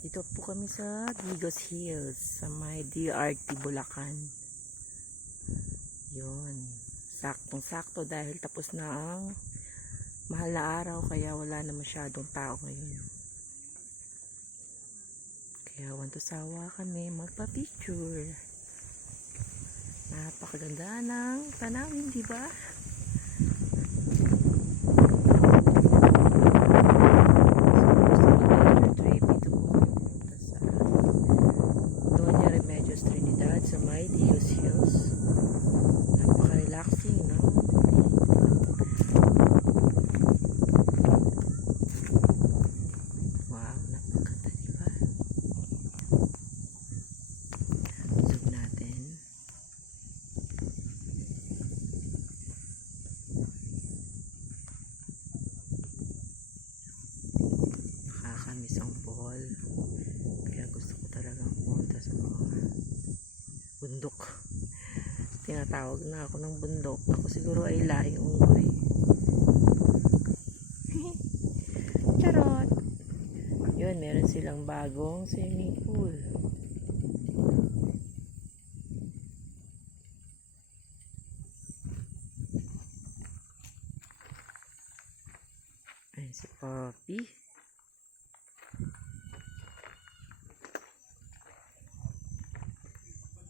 Dito po kami sa Digos Hills sa may DRT Bulacan. Yun. Saktong sakto dahil tapos na ang mahal na araw kaya wala na masyadong tao ngayon. Kaya wanto sawa kami magpa-picture. Napakaganda ng tanawin, di ba? Sa may Digos Hills. Napaka-relaxing, no? Wow, napakaganda, diba? Zoom natin. Nakakamiss ang Bohol. Kaya gusto ko talagang pumunta sa mga bundok. Tinatawag na ako ng bundok. Ako siguro ay laing unggoy. Charot! Yun, meron silang bagong swimming pool. Ayun si Poppy.